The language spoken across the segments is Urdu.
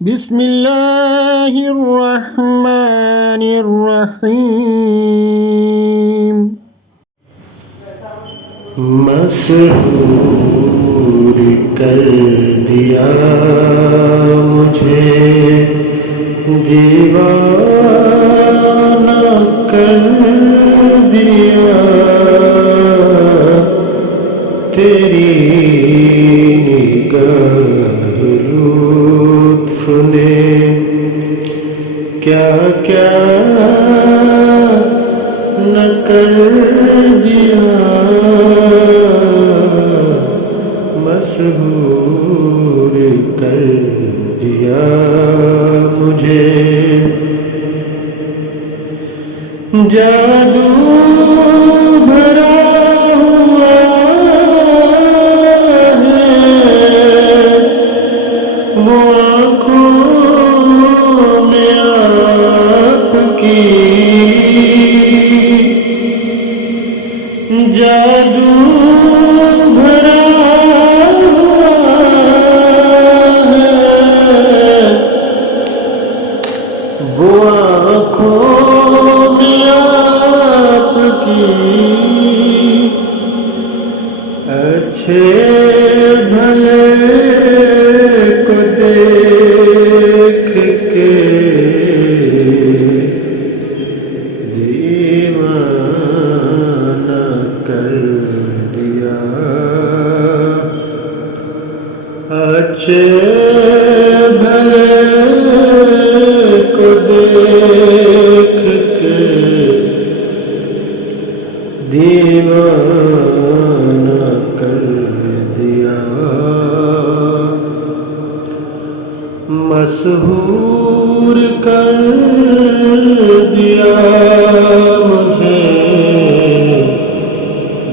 بسم اللہ الرحمن الرحیم. مسحور کر دیا مجھے، دیوانہ کر دیا تیری نگاہ لطف نے. کیا کیا نہ کر دیا، مسحور کر دیا مجھے. جادو بھرا ہوا ہے وہ آنکھوں میں آپ کی، جادو بھرا ہوا ہے وہ آنکھوں میں آپ کی. اچھے بھلے کو دیکھ کے دیوانہ کر دیا. اچھے بھلے کو دیکھ کے دیوانہ کر دیا. مسحور کر دیا مجھے،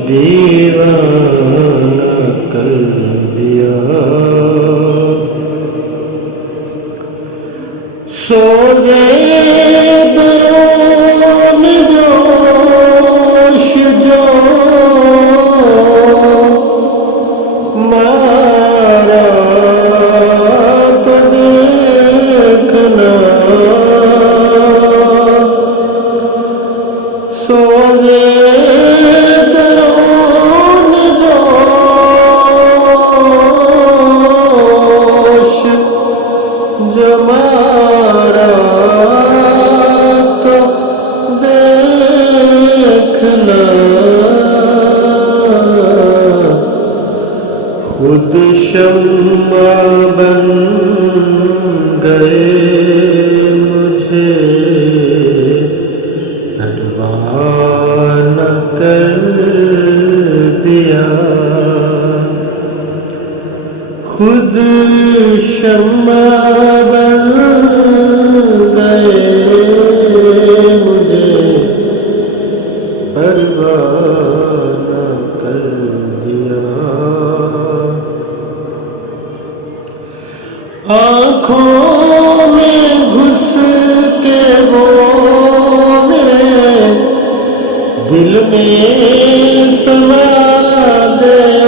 دیوانہ کر دیا. سوزے دلوں میں جوش جو مارا تو دیکھنا، سوزے دلوں میں جوش جو مارا تو دیکھنا. خود شمع بن گئے مجھے پروانہ کر دیا. خود شمع بن گئے مجھے پروانہ کر دیا. آنکھوں میں گھس کے وہ میرے دل میں سما گئے.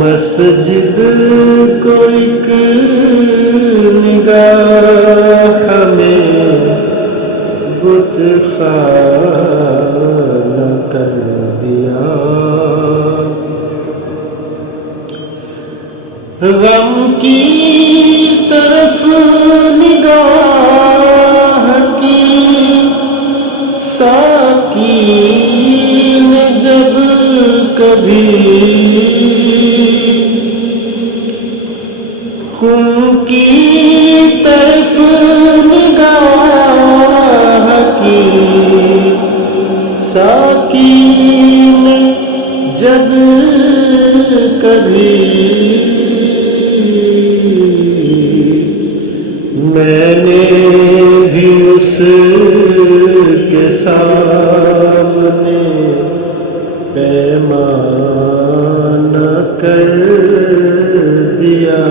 مسجد کو ایک نگاہ میں بت خانہ کر دیا. غم کی طرف نگاہ کی ساقی نے جب کبھی، خون کی طرف نگاہ کی ساقی نے جب کبھی، میں نے بھی اس کے سامنے پیمانہ کر دیا.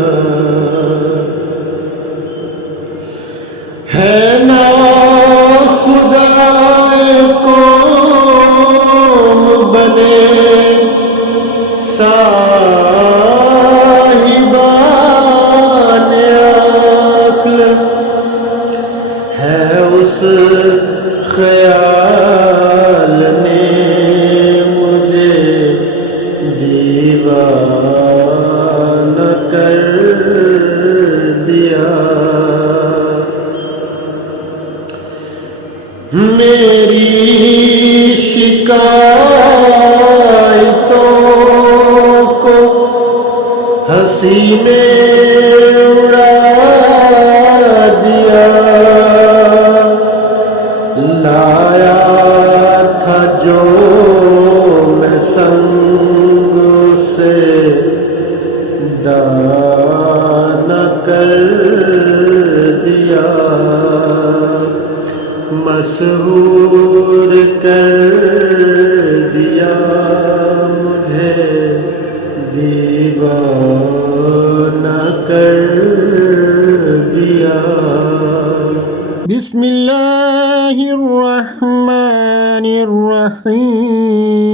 ہے نا خدائے قوم بنے صاحبہ دیا میری شکایتوں کو ہنسی نے اڑا دیا لایا تھا جو میں سنگ سے دانا کر دیا مسحور کر دیا مجھے دیوانہ کر دیا بسم اللہ الرحمن الرحیم